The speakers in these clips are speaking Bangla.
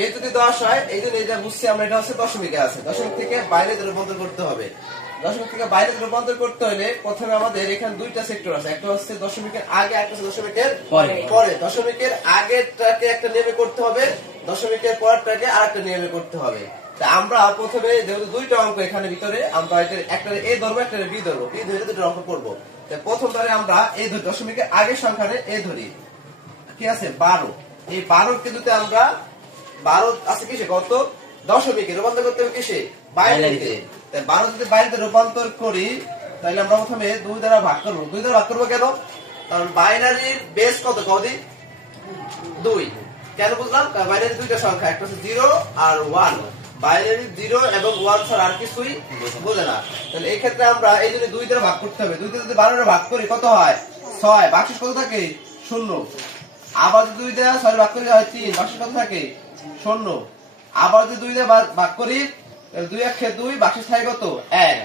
এই যদি 10 হয়, এই জন্য এটা বুঝছি আমরা, এটা হচ্ছে দশমিকে আছে। দশমিক থেকে বাইরে রূপান্তর করতে হবে। দশমিক থেকে বাইরে রূপান্তর করতে হলে প্রথমে আমাদের এখানে দুইটা সেক্টর আছে, একটা হচ্ছে দশমিকের আগে, একটা হচ্ছে দশমিকের পরে। দশমিকের আগেরটাকে একটা নিয়মে করতে হবে, দশমিকের পরেরটাকে আরেকটা নিয়মে করতে হবে। তা আমরা প্রথমে যেহেতু দুইটা অঙ্ক এখানে ভিতরে, আমরা একটা এ ধরবো, একটা বি ধরবো, বি ধরে দুটো অঙ্ক করবো। প্রথমবারে আমরা এই দশমিকের আগের সংখ্যানে এ ধরি, ঠিক আছে 12। এই 12 কিন্তু আমরা 12 আছে কিসে, কত দশমিকে রূপান্তর করতে হবে কিসে, বাইনারিতে। 12 যদি বাইনারিতে রূপান্তর করি তাহলে আমরা প্রথমে 2 দ্বারা ভাগ করব। 2 দ্বারা ভাগ করব কেন, কারণ বাইনারির বেস কত কদি 2। কেন বুঝলাম, কারণ বাইনারি দুইটা সংখ্যা, একটা হচ্ছে 0 আর 1। বাইনারি 0 এবং 1 ছাড়া আর কিছুই বোঝে না। তাহলে এই ক্ষেত্রে আমরা এই জন্য 2 দ্বারা ভাগ করতে হবে। 2 দ্বারা যদি 12 দ্বারা ভাগ করি কত হয় 6, বাকি কত থাকে 0। আবার যদি 2 দ্বারা 6 ভাগ করি হয় 3, বাকি কত থাকে 0। আবার যদি 2 দ্বারা ভাগ করি 2 1 2, বাকি থাকে কত 1।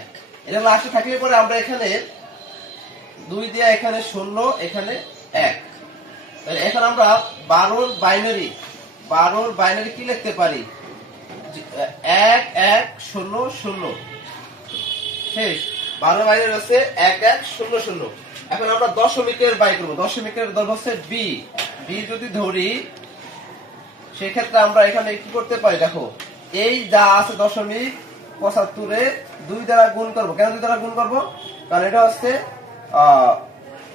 এটা হলো 80 থাকলে পরে আমরা এখানে 2 দিয়ে এখানে 0, এখানে 1। তাহলে এখন আমরা 12 এর বাইনারি কি লিখতে পারি, 1 1 0 0 শেষ। 12 বাইনারি হচ্ছে 1 1 0 0। এখন আমরা দশমিকের বাই করব। দশমিকের ধরব হচ্ছে বি। বি যদি ধরি সেক্ষেত্রে আমরা এখানে কি করতে পারি, দেখো এই যা আছে দশমিক 75 এ 2 দ্বারা গুণ করব। কেন 2 দ্বারা গুণ করব, কারণ এটা হচ্ছে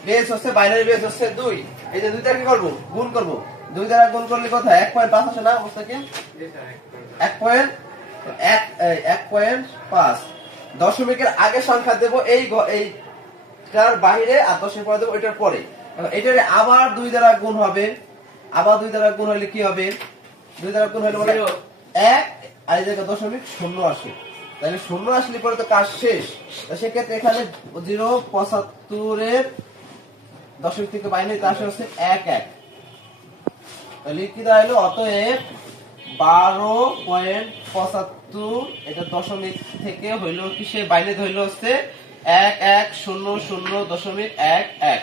বেস হচ্ছে, বাইনারি বেস হচ্ছে 2। এই যে 2 দ্বারা কি করব, গুণ করব। 2 দ্বারা গুণ করলে কত 1.5 আসে না মুস্তাকিম, 1.5। দশমিকের আগে সংখ্যা দেব এইটার বাইরে, আর দশমিক পরে দেব ওইটার পরে। এটারে আবার 2 দ্বারা গুণ হবে। আবার 2 দ্বারা গুণ হলে কি হবে, 2 দ্বারা গুণ হলে 1, আর এই জায়গায় দশমিক 0 আসে। তাহলে 0 আসলে পরে তো কাজ শেষ। সেক্ষেত্রে এখানে 0.75 এর দশমিক থেকে বাইনারিতে আসে হচ্ছে 1 1। তাহলে কি দাঁড়াইলো, অতএব 12.75 এটা দশমিক থেকে হইলো কিসে বাইনারিতে হইলো হচ্ছে 1 1 0 0.11।